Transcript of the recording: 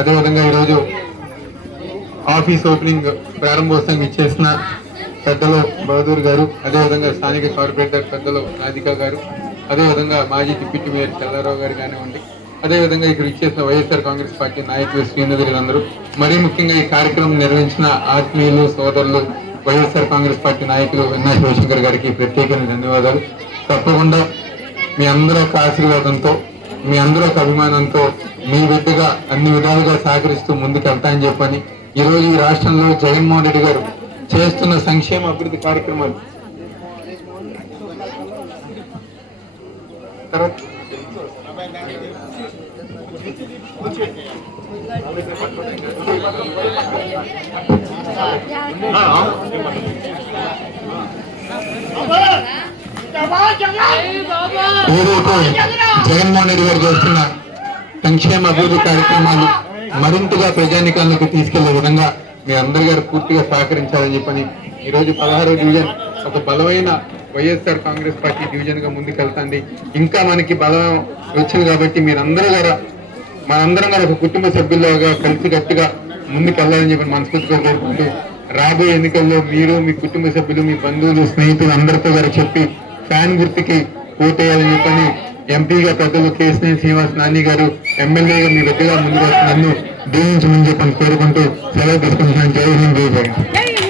అదేవిధంగా ఈరోజు office opening ప్రారంభోత్సవం ఇచ్చేసిన పెద్దలు బహదూర్ గారు, అదేవిధంగా స్థానిక కార్పొరేటర్ పెద్దలు రాధిక గారు, అదేవిధంగా మాజీ డిప్యూటీ మేయర్ చల్లారావు గారు కానివ్వండి, అదేవిధంగా ఇక్కడ ఇచ్చేసిన వైఎస్ఆర్ కాంగ్రెస్ పార్టీ నాయకులు శ్రీనిధులందరూ, మరీ ముఖ్యంగా ఈ కార్యక్రమం నిర్వహించిన ఆత్మీయులు సోదరులు వైఎస్ఆర్ కాంగ్రెస్ పార్టీ నాయకులు వెన్నా శివశంకర్ గారికి ప్రత్యేకమైన ధన్యవాదాలు. తప్పకుండా మీ అందరూ ఒక ఆశీర్వాదంతో, మీ అందరూ ఒక అభిమానంతో మీ బిడ్డగా అన్ని విధాలుగా సహకరిస్తూ ముందుకు వెళ్తాయని చెప్పని ఈరోజు ఈ రాష్ట్రంలో జగన్మోహన్ రెడ్డి గారు చేస్తున్న సంక్షేమ అభివృద్ధి కార్యక్రమాలు ఏదైతే జగన్మోహన్ రెడ్డి గారు చేస్తున్న సంక్షేమ అభివృద్ధి కార్యక్రమాలు మరింతగా ప్రజానికాలకు తీసుకెళ్లే విధంగా మీ అందరి గారు పూర్తిగా సహకరించాలని చెప్పని ఈరోజు 16వ డివిజన్ ఒక బలమైన వైఎస్ఆర్ కాంగ్రెస్ పార్టీ డివిజన్ గా ముందుకెళ్తాండి. ఇంకా మనకి బలం వచ్చింది కాబట్టి మీరందరూ కూడా మనందరం కూడా ఒక కుటుంబ సభ్యులుగా కలిసి గట్టిగా ముందుకెళ్లాలని చెప్పి మనస్ఫూర్తిగా కోరుకుంటూ రాబోయే ఎన్నికల్లో మీరు, మీ కుటుంబ సభ్యులు, మీ బంధువులు, స్నేహితులు అందరితో గారు చెప్పి ఫ్యాన్ గుర్తుకి ఓటేయాలని చెప్పని ఎంపీగా పెద్దలు కేశినేని శ్రీనివాస్ నాని గారు, ఎమ్మెల్యేగా మీ బిడ్డగా ముందుకు నన్ను దీవించమని చెప్పని కోరుకుంటూ సెలవు తీసుకుంటున్నాను. జై హింద్, జై జగన్.